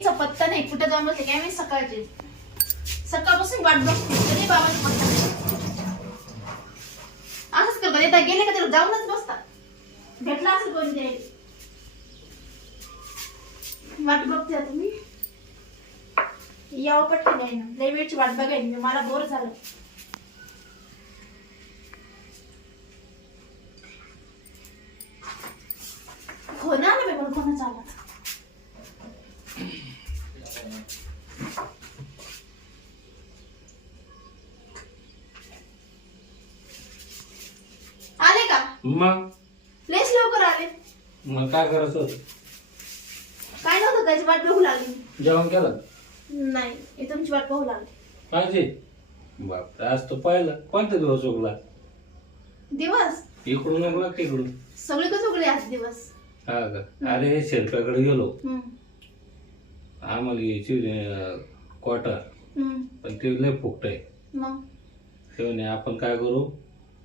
चा पत्ता नाही. कुठे जाऊन बसले? काय मी सकाळचे? सकाळपासून वाट बघते तरी बाबाचा पत्ता नाही. असंच करतात. येतात गेले का त्याला? जाऊनच बसतात. भेटला असेल कोणी ते वाट बघते आता मी. यावं पटकन आहे ना लय वेळची वाट बघायची मला बोर झालं. मग? लयच लवकर आले. मग काय करायचं होतं? काय नव्हतं त्याची वाट बघू लागली. जेवण केलं? नाही हे तुमची वाट बघू लागली. पाहिजे बापरे आज तर पाहिलं. कोणता दिवस उगला? दिवस? इकडून उगला तिकडून सगळे कसं उघडे आज दिवस. हा का? अरे हे शेरप्याकडे गेलो. हम्म, आम्हाला यायची क्वार्टर हम्म. पण ते लय फुकट आहे. मग? ते म्हणे आपण काय करू?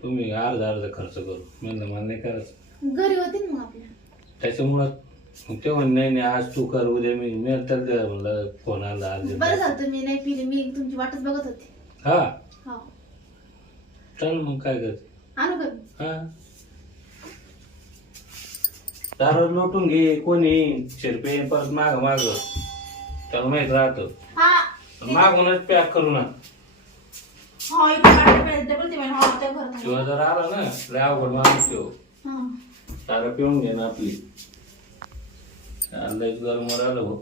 तुम्ही अर्धा अर्धा खर्च करू. म्हणलं मला नाही करायचं. घरी होते ना मग आपल्या. त्याच्यामुळं मग ते म्हणे नाही नाही आज तू कर उद्या मी मी दिला म्हणलं फोन आला अर्जंट बरं झालं तुम्ही नाही पिले मी तुमची वाटच बघत होते. हा. हो. चल मग काय करते आणू का मी? हा. दारू लोटून घे कोणी शिरपे परत माग माग. त्याला माहीत राहतं. हा. मागूनच पॅक करू ना. हा इकडे वाटत पाहिजे डबल ते म्हणे, हा त्या घरात जर आला ना लय अवघड माणूस ठेव हा. पिऊन घे ना आपली. लयच गरम आलं हो.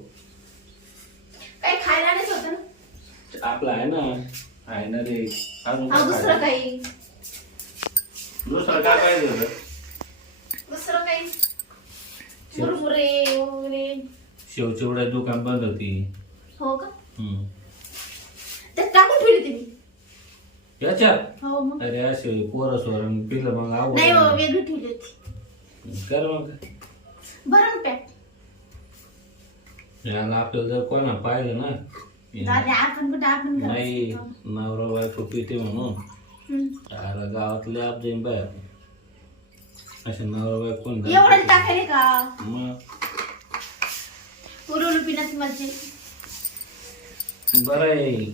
काही खायला आणायचं होतं ना? आपलं आहे ना आहे ना रे. अजून हा काय दुसरं? काही. दुसरं काय पाहिजे होतं? दुसरं काही. मुरमुरे वगैरे. शेवचिवड्या दुकान बंद होती. हो का? हम्म. त्यात टाकून ठेवली तुम्ही याच्यात? हो मग. अरे असे पोरं सोरण पिलं मग नाही बाबा आवड वेगळी ठेवली होती. कर मग. पॅक. याला आपल्याला जर कोणा पाहिलं ना दादा आपण कुठे आपण घरात नाही असतो. नवरा बायको पिते म्हणून. हम्म. याला गावातले आप जाईन बाहेर. असे नवरा बायको कोण जात एवढं. टाकायले का? मग? उरवलं पिण्याची मज्जा बरं आहे.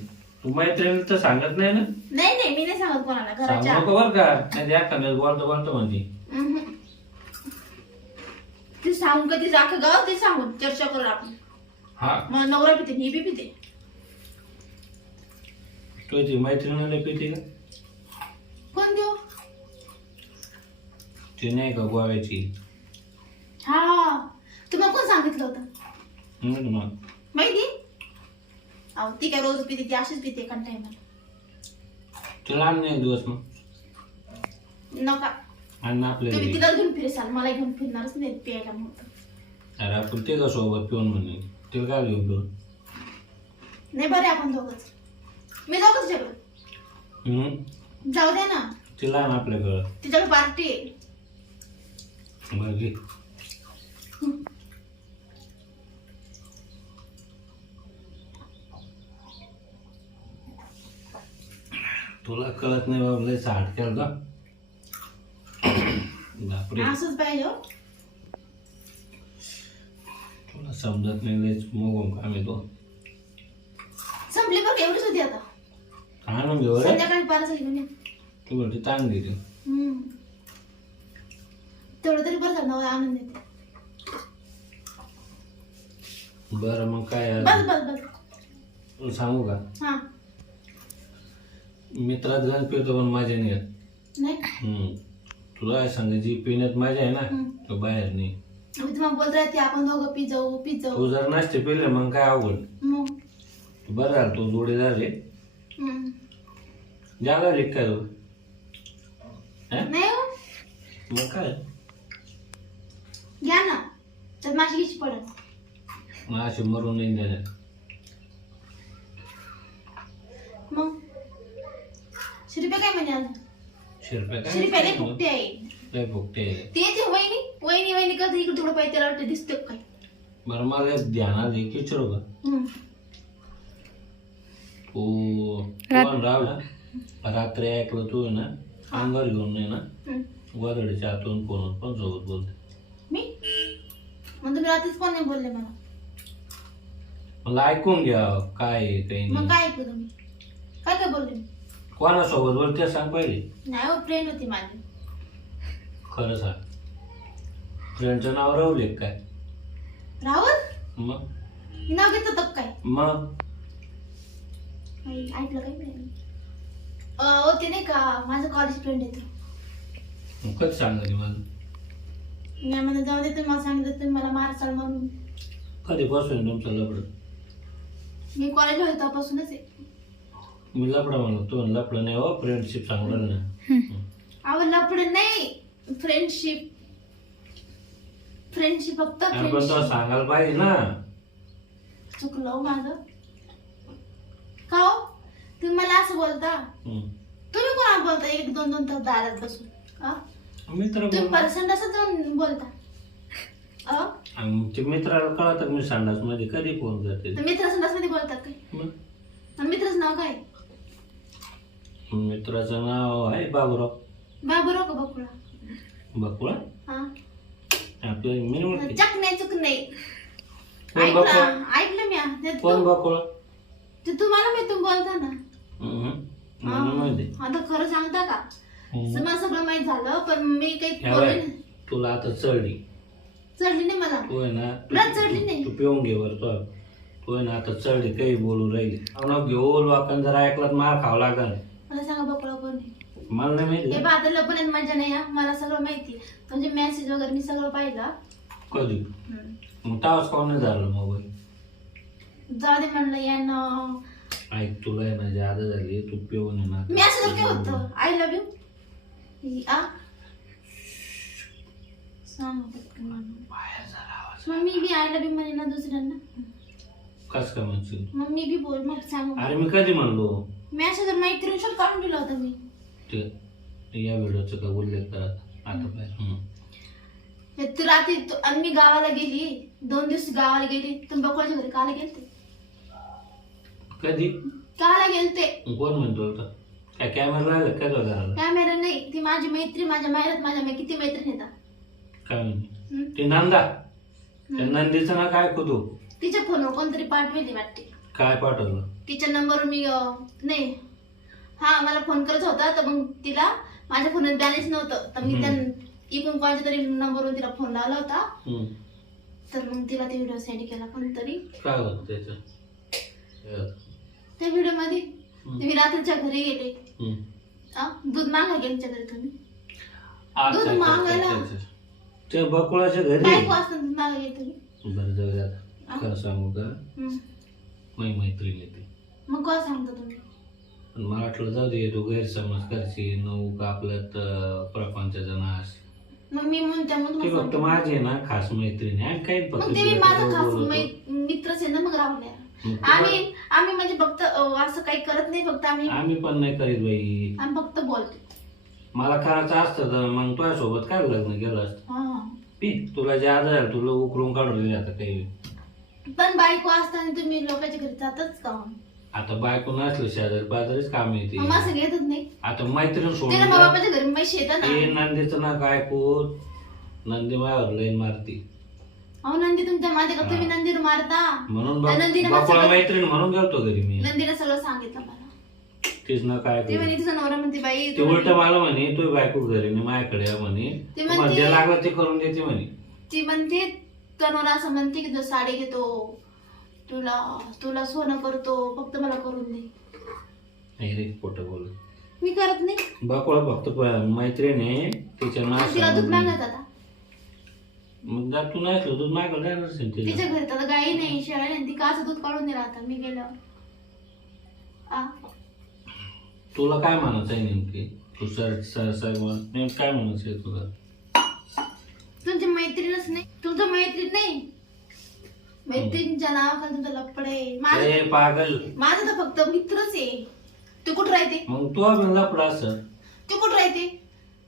तू मैत्रिणी तर सांगत नाही ना? नाही नाही मी नाही सांगत कोणाला सांगू घराच्या नको बरं का. नाही एखाद्या बोलतो बोलतो म्हणते. ते सांगून कधी राख गाव ते सांगून चर्चा करू आपण. हा. मग नवरा पिते ही बी पिते. तुझी मैत्रिणीला पिते का? कोण देऊ ती नाही का गोव्याची? हा. तुम्हाला कोण सांगितलं होतं? म्हणून मग माहिती? अहो ती काय रोज पिते ती अशीच पिते एका टायमाला तुला आण नाही दिवस मग. नका. आण आपल्या तुम्ही घरी. तिला घेऊन फिरसाल मला घेऊन फिरणारच नाही प्यायला मग. अरे आपण ते का सोबत पिऊन म्हणे. तिला काय घेऊन पिऊन नाही बरे आपण दोघंच. मी दोघंच जेवलो हम्म? जाऊ दे ना. तिला आण आपल्याकडं तिच्याकडे पार्टी आहे. बरं घे. तुला कळत नाही बाबा लय साठ केलं बापरे. असंच पाहिजे हो. तुला समजत नाही लयच मग काम येतो संपली बरं का, एवढीच होती आता. आणून घेऊ रे संध्याकाळी पार झाली म्हणजे तू म्हणते ताण देते हम्म. तेवढं तरी बरं झालं ना आनंद येते. बरं मग काय बस? बस बस सांगू का? हा. मित्रात गण पितो पण माझ्या नाही येत. नाही हम्म. तुला सांगायची पिण्यात मजा आहे ना हम्म. तो बाहेर नाही मी तुम्हाला बोलत राहते आपण दोघं पी जाऊ पी जाऊ. तू जर नसते पिले मग काय अवघड? मग? बरं झालं तू जोडीदार हम्म. जागा रे काय तू हा? नाही हो. मग काय? घ्या ना तर माझी घ्यायची पडत. मग असे मरून नाही देणार. मग? श्रीपे काय म्हणे अजून? शिरप्या श्रीपे काय फुकटे आहे लय फुकटे ते ते वहिनी वहिनी वहिनी कधी इकडे थोडं पाहिजे त्याला वाटतं दिसतं काय. बरं मला एक ध्यानात एक विचारू का? हम्म. तू कोण रात्री ऐकलं तू आहे ना? अंगावर घेऊन नाही ना? हम्म. गोदडीच्या आतून फोन पण सोबत बोलते. मी? मग तुम्ही रात्रीच कोण नाही बोलले मला? मला ऐकून घ्या काय आहे, काही मग नाही काय ऐकलं तुम्ही? काय काय बोलले? मी? कोणासोबत बोलते सांग पहिले. नाही हो फ्रेंड होती माझी. खरं सांग. फ्रेंडचं नाव राहुल काय? राहुल? मग? नाव घेत होतं काय? मग? काही ऐकलं काही नाही? अं, हो ते नाही का माझं कॉलेज फ्रेंड तो. मग कधी सांगली मला? मी म्हणलं जाऊ दे तुम्ही मला सांगितलं तुम्ही मला मारसाल म्हणून. कधीपासून तुमचं लपड मी कॉलेजला होतो तेव्हापासूनच आहे. मी लपडा म्हणलो तू लपडा नाही हो फ्रेंडशिप सांगलं ना अहो लपड नाही. फ्रेंडशिप फ्रेंडशिप फक्त आपण तो सांगायला पाहिजे ना? चुकलं हो माझं. का हो? तुम्ही मला असं बोलता? हम्म. तुम्ही कोणा बोलता? एक दोन दोन तास दारात बसून. हा? मित्र तुम्ही बोल. पर्सन असं जाऊन बोलता. आणि ते मित्राला कळत मी संडासमध्ये कधी फोन करते? तर मित्र संडासमध्ये बोलतात काय मग? मित्राचं नाव काय? मित्राचं नाव आहे बाबूराव. बाबूराव का बकुळा? बकुळा? हा. आपलं मी ओळखी चक नाही चुक नाही. कोण बकुळा? ऐकलं ऐकलं मी हा. ते कोण तू- बकुळा? ते तुम्हाला मी तुम्ही बोलता ना. हम्म. मला माहिती. हा. आता खरं सांगता का? हम्म. मला सगळं माहीत झालं पण मी काही ह्या बोलले बाय, नाही. तुला आता चढली. चढली नाही मला. तू आहे ना चढली नाही. तू पिऊन घे बरं तो तू आहे ना आता चढली काही बोलू राहिली. अहो, घेऊ लोकांना जर ऐकलं तर मार खावं लागल मला सांगा बकुळा कोण आहे? मला नाही हे माहिती बादल पण आहेत माझ्या नाही हा. मला सगळं माहिती. म्हणजे मेसेज वगैरे मी सगळं पाहिलं. कधी? हम्म. मग तावच काऊन नाही झालं मोबाईल जाऊ दे म्हणलं यानं ऐक तुला आहे झाली. तू पिऊन आहे मी असं काय होतं? आय लव्ह यू आ? सांग पटकन मला. मग मी बी आय लव्ह यू म्हणे ना दुसऱ्यांना. कस काय म्हणशील? मग मी बी बोल मग सांग. अरे मी कधी म्हणलो? मी असं जर मैत्रीण शोध काढून दिला होता मी. ते या व्हिडिओचा का उल्लेख करत आता बाहेर. हे रात्री तू- आणि मी गावाला गेली. दोन दिवस गावाला गेली. तुम्ही बकुळाच्या घरी काला गेलते? कधी? काला गेलते. कोण म्हणतो होता काय कॅमेरा लागला काय घराला? कॅमेरा नाही. ती माझी मैत्री माझ्या माहेरात माझ्या मै- किती मैत्रीण येतात काय म्हणते? ते नंदा. त्या नंदीचं ना काय कुदू तिच्या फोनवर कोणतरी पाठवली वाटते. काय पाठवलं तिच्या नंबरवर मी अं, नाही हा मला फोन करत होता तर मग तिला माझ्या फोनवर बॅलन्स नव्हतं तर मी हम्म. त्या इकडून कोणाच्या तरी नंबरवरून तिला फोन लावला होता हम्म. तर मग तिला ते व्हिडिओ सेंड केला पण तरी काय होत त्याचं त्या व्हिडिओमध्ये. मी रात्रीच्या घरी गेले हम्म. आ, दूध मागा गेल्या घरी तुम्ही अच्छा, दूध अच्छा, मागायला. अच्छा, अच्छा. त्या बकुळाच्या घरी बायको असताना दूध मागा गेले तुम्ही बरं जाऊ दे आता खरं सांगू का. माझी मैत्रीण येते मग काय सांगता तुम्ही? पण मला वाटलं जाऊ दे तू गैरसमज करशील नऊ का आपल्यात अं, प्रपंचाचा नाश मग मी म्हणते म्हणून ती तुम्हाला फक्त सांगते. माझी आहे ना खास मैत्रीण आहे आणि काही फक्त मग ते मी तिला माझा कसं खास बोलवतो. मै- मित्रच आहे ना मग राहुल्या मग आम्ही आम्ही म्हणजे फक्त अं, असं काही करत नाही फक्त आम्ही आम्ही पण नाही करीत बाई. आम्ही फक्त बोलतो मला करायचं असतं तर मग तुझ्यासोबत काय लग्न केलं असतं? हा. पी तुला जे आजार आहे, तुला उकरून काढून दिले आता काही. पण बायको असताना तुम्ही लोकांच्या घरी जातच का? आता बायको नसलं शेजारी बाजारीच काम येते मग असं घेतच नाही. आता मैत्रीण सोडून तिला जा. बाबाच्या घरी म्हशी येतात ते ना नंदीचं ना काय कोण नंदी मायावर लईन मारती. अहो नंदी तुमच्या माझ्या का तुम्ही नंदीला मारता? म्हणून त्या नंदीने मला बापूला सगळं- मैत्रीण म्हणून गेलतो घरी मी. नंदीने सगळं सांगितलं मला. तीच ना काय ते करू. म्हणे तुझा नवरा म्हणते बाई ते तुला उलट मला म्हणे तू बायको घरी नाही माझ्याकडे या म्हणे. ते म्हणते- जे लागलं ते करून देते म्हणे. ती म्हणते नवरा असं म्हणते की तो साडी घेतो तुला तुला सोनं करतो फक्त मला करून दे. नाही रे खोटं बोल. मी करत नाही. बाकुळा फक्त प- मैत्रीण तिच्या मग तिला दूध आता. मग जा तू नाही दूध मागं जाणार असेल तिला. तिच्या घरी तर गाई नाही शेळ्या नाही ती काचं दूध काढून दिला आता? मी गेल्यावर आ? तुला काय म्हणायचं आहे नेमकी? तू सर सर सर नेमकं काय म्हणायचं आहे तुला? तुमची मैत्रीणच नाही. तुमचं मैत्रीण नाही. मैत्रिणीच्या नावाखाली तुमचं लपडे माझं ए पागल. माझं तर फक्त मित्रच आहे. तू कुठं राहते? मग तू आपण लपडा असं. तू कुठं राहते?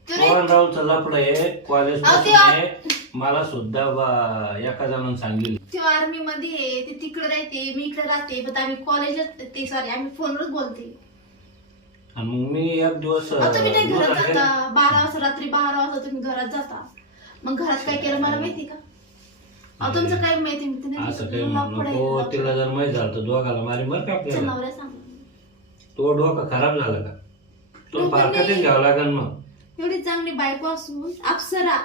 तू लपड आहे कॉलेज अहो, ते आहे. मला सुद्धा बा- एका जणांनी सांगितलं. ती आर्मी मध्ये आहे ते तिकडे राहते मी इकडे राहते पण आम्ही कॉलेजला ते सॉरी आम्ही फोनवरच बोलते. आणि मग मी एक दिवस अहो, तुम्ही नाही दूध घरात. जाता? बारा वाजता रात्री बारा वाजता तुम्ही घरात जाता. मग घरात काय केलं मला माहिती का? अहो तुमचं काय माहिती? मी तिने असं काही म्हणू नको तिला जर माहीत झालं तर दोघाला मारी मर का आपल्याला. नवऱ्या सांग. तो डोकं खराब झाला का? तो फारकतीच घ्यावं लागेल मग. एवढी चांगली बायको असून अप्सरा.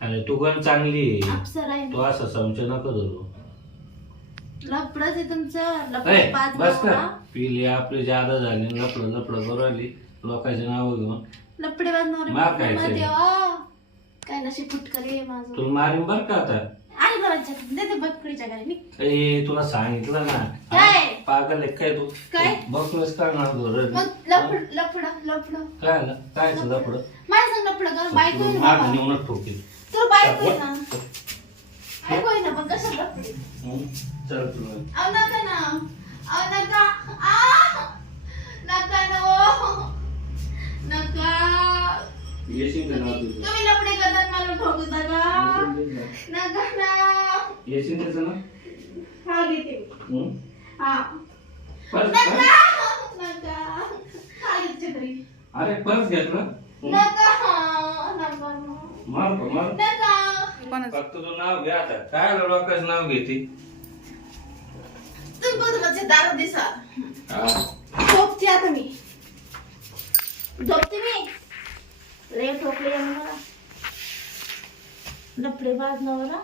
आणि तू पण चांगली आहे. अप्सरा आहे तू असं संशय नको धरू. आहे तुमचं. ए, लपड पाच बस कर. नवरा. पिली आपली जादा झाली लपड लपड करू आली लोकांची नाव घेऊन. लपडे बाज नवरे खायचं. देवा काय नशीब फुटकरी आहे माझं. तुला मारीन बर का आता? बकरीच्या घरी. ए तुला सांगितलं ना. काय? पागल आहे काय तू? काय? बघलंस का ना धोरण मग लपड लपड लपड काय आलं काय लपड माझ्या सांग लपड कर बायको आहे ना माग बाबा. नेऊनच ठोकील. तुला बायको आहे ना? बायको आहे ना पण कसं लपडे हं? चल तुला अहो नका ना. अहो नका. आ नका ना. ओ नका. येशील का तुझं? तुम्ही लपडे करतात मला ठोकता का? नका ना. येशील त्याचं ना? हा घेते मी. हं? हा? नका. हा घेते घरी अरे परत घेतलं हं? नका. नका मार का, मार नका. फक्त तू नाव घ्या आता. काय लोकांचं नाव घेते? तुम्ही बदलाचे दार दिसा. हा? झोपते आता मी. झोपते मी. लय ठोकले मला. लपडे बाज नवरा